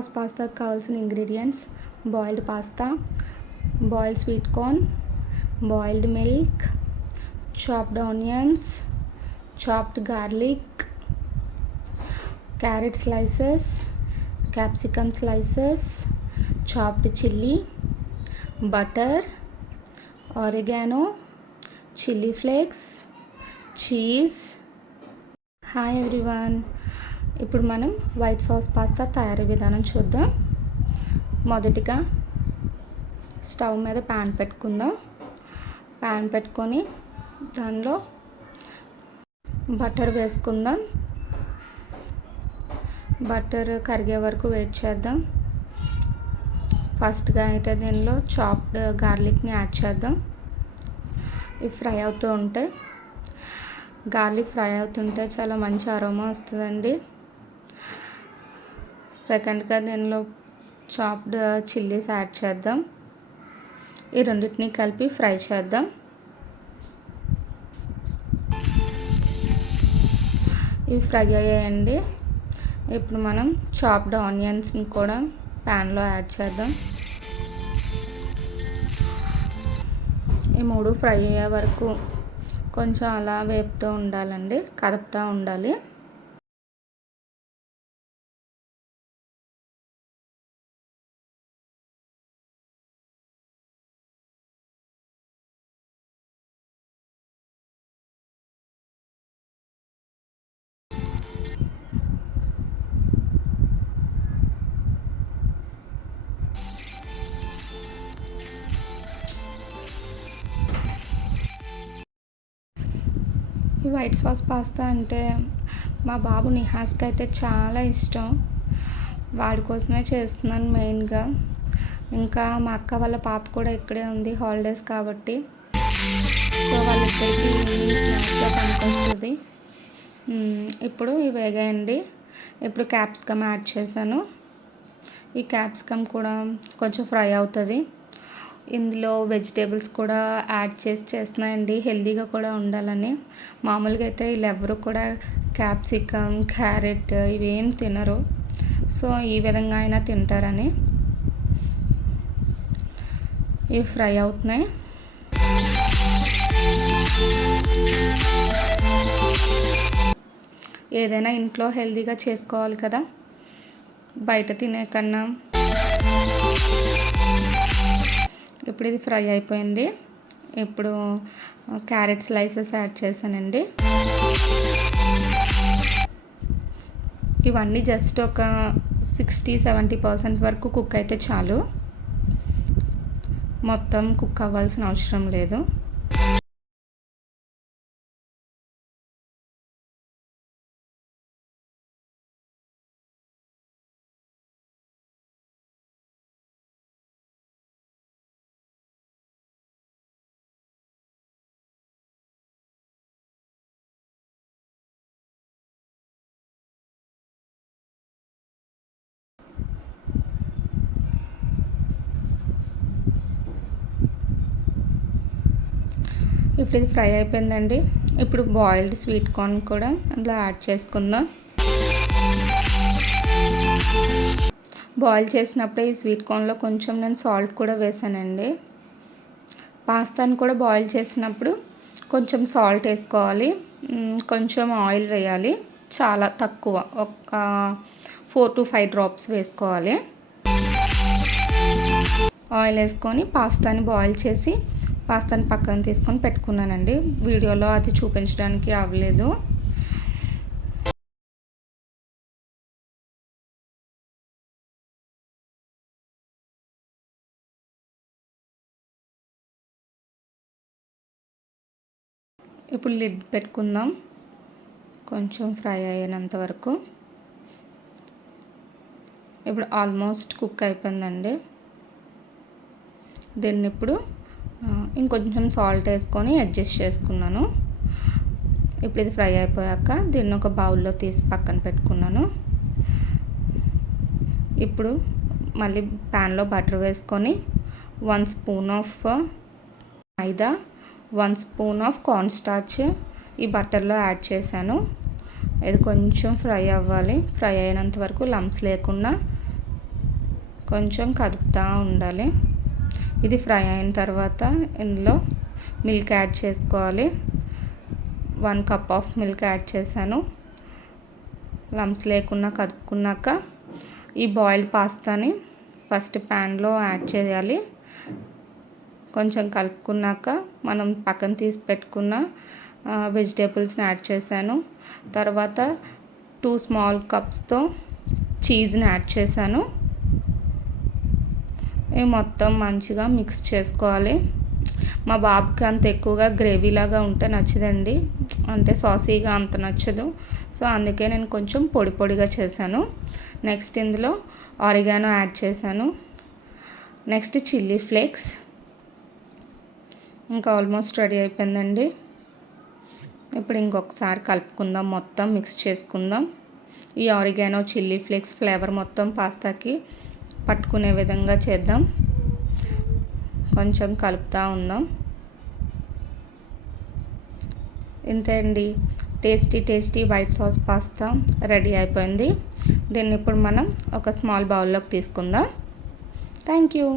Sauce పాస్తాకి కావాల్సిన ingredients: boiled pasta, boiled sweet corn, boiled milk, chopped onions, chopped garlic, carrot slices, capsicum slices, chopped chili, butter, oregano, chili flakes, cheese. Hi everyone, ఇప్పుడు మనం white sauce pasta తయారీ విధానం చూద్దాం. మొదటిగా stove మీద pan పెట్టుకుందాం. Pan పెట్టుకొని దానిలో బటర్ వేసుకుందాం. బటర్ కరిగే వరకు వెయిట్ చేద్దాం. ఫస్ట్గా అయితే దీనిలో చాప్డ్ గార్లిక్ని యాడ్ చేద్దాం. ఇవి ఫ్రై అవుతూ ఉంటే, గార్లిక్ ఫ్రై అవుతుంటే చాలా మంచి అరోమా వస్తుందండి. సెకండ్గా దీనిలో చాప్డ్ చిల్లీస్ యాడ్ చేద్దాం. ఈ రెండింటిని కలిపి ఫ్రై చేద్దాం. ఇవి ఫ్రై అయ్యాయండి. ఇప్పుడు మనం చాప్డ్ ఆనియన్స్ని కూడా ప్యాన్లో యాడ్ చేద్దాం. ఈ మూడు ఫ్రై అయ్యే వరకు కొంచెం అలా వేపుతూ ఉండాలండి, కదుపుతూ ఉండాలి. ఈ వైట్ సాస్ పాస్తా అంటే మా బాబు నిహాస్కి అయితే చాలా ఇష్టం. వాడి కోసమే చేస్తున్నాను మెయిన్గా. ఇంకా మా అక్క వాళ్ళ పాప కూడా ఇక్కడే ఉంది, హాలిడేస్ కాబట్టి. సో వాళ్ళిద్దరికి ఈవినింగ్ స్నాక్గా పనికొస్తుంది. ఇప్పుడు ఇవి వేగాయండి. ఇప్పుడు క్యాప్సికమ్ యాడ్ చేశాను. ఈ క్యాప్సికమ్ కూడా కొంచెం ఫ్రై అవుతుంది. ఇందులో వెజిటేబుల్స్ కూడా యాడ్ చేస్తున్నాయండి, హెల్తీగా కూడా ఉండాలని. మామూలుగా అయితే వీళ్ళు ఎవరు కూడా క్యాప్సికమ్, క్యారెట్ ఇవేం తినరు. సో ఈ విధంగా అయినా తింటారని ఇవి ఫ్రై అవుతున్నాయి. ఏదైనా ఇంట్లో హెల్తీగా చేసుకోవాలి కదా, బయట తినే కన్నా. ఇప్పుడు ఇది ఫ్రై అయిపోయింది. ఇప్పుడు క్యారెట్ స్లైసెస్ యాడ్ చేశానండి. ఇవన్నీ జస్ట్ ఒక 60-70% వరకు కుక్ అయితే చాలు, మొత్తం కుక్ అవ్వాల్సిన అవసరం లేదు. ఇప్పుడు ఇది ఫ్రై అయిపోయిందండి. ఇప్పుడు బాయిల్డ్ స్వీట్ కార్న్ కూడా అందులో యాడ్ చేసుకుందాం. బాయిల్ చేసినప్పుడే ఈ స్వీట్ కార్న్లో కొంచెం నేను సాల్ట్ కూడా వేసానండి. పాస్తాను కూడా బాయిల్ చేసినప్పుడు కొంచెం సాల్ట్ వేసుకోవాలి, కొంచెం ఆయిల్ వేయాలి, చాలా తక్కువ, ఒక 4 to 5 drops వేసుకోవాలి. ఆయిల్ వేసుకొని పాస్తాని బాయిల్ చేసి పాస్తాని పక్కన తీసుకొని పెట్టుకున్నానండి. వీడియోలో అది చూపించడానికి అవ్వలేదు. ఇప్పుడు లిడ్ పెట్టుకుందాం కొంచెం ఫ్రై అయ్యేంత వరకు. ఇప్పుడు ఆల్మోస్ట్ కుక్ అయిపోయిందండి. దీన్ని ఇప్పుడు ఇంకొంచెం సాల్ట్ వేసుకొని అడ్జస్ట్ చేసుకున్నాను. ఇప్పుడు ఇది ఫ్రై అయిపోయాక దీన్ని ఒక బౌల్లో తీసి పక్కన పెట్టుకున్నాను. ఇప్పుడు మళ్ళీ ప్యాన్లో బటర్ వేసుకొని 1 spoon of maida, 1 spoon of corn starch ఈ బటర్లో యాడ్ చేశాను. ఇది కొంచెం ఫ్రై అవ్వాలి. ఫ్రై అయినంత వరకు లంప్స్ లేకుండా కొంచెం కదుపుతూ ఉండాలి. ఇది ఫ్రై అయిన తర్వాత ఇందులో మిల్క్ యాడ్ చేసుకోవాలి. 1 కప్ ఆఫ్ మిల్క్ యాడ్ చేశాను. లంప్స్ లేకుండా కలుపుకున్నాక ఈ బాయిల్డ్ పాస్తాని ఫస్ట్ ప్యాన్లో యాడ్ చేయాలి. కొంచెం కలుపుకున్నాక మనం పక్కన తీసి పెట్టుకున్న వెజిటేబుల్స్ని యాడ్ చేశాను. తర్వాత 2 స్మాల్ కప్స్తో చీజ్ని యాడ్ చేశాను. ఇవి మొత్తం మంచిగా మిక్స్ చేసుకోవాలి. మా బాబుకి అంత ఎక్కువగా గ్రేవీలాగా ఉంటే నచ్చదండి, అంటే సాసీగా అంత నచ్చదు. సో అందుకే నేను కొంచెం పొడి పొడిగా చేశాను. నెక్స్ట్ ఇందులో ఆరిగానో యాడ్ చేశాను. Next chilli flakes. ఇంకా ఆల్మోస్ట్ రెడీ అయిపోయిందండి. ఇప్పుడు ఇంకొకసారి కలుపుకుందాం, మొత్తం మిక్స్ చేసుకుందాం. ఈ ఆరిగానో చిల్లీ ఫ్లేక్స్ ఫ్లేవర్ మొత్తం పాస్తాకి పట్టుకునే విధంగా చేద్దాం. కొంచెం కలుపుతూ ఉందాం. ఇంతే అండి, tasty white sauce pasta ready అయిపోయింది. దీన్ని ఇప్పుడు మనం ఒక స్మాల్ బౌల్లోకి తీసుకుందాం. Thank you.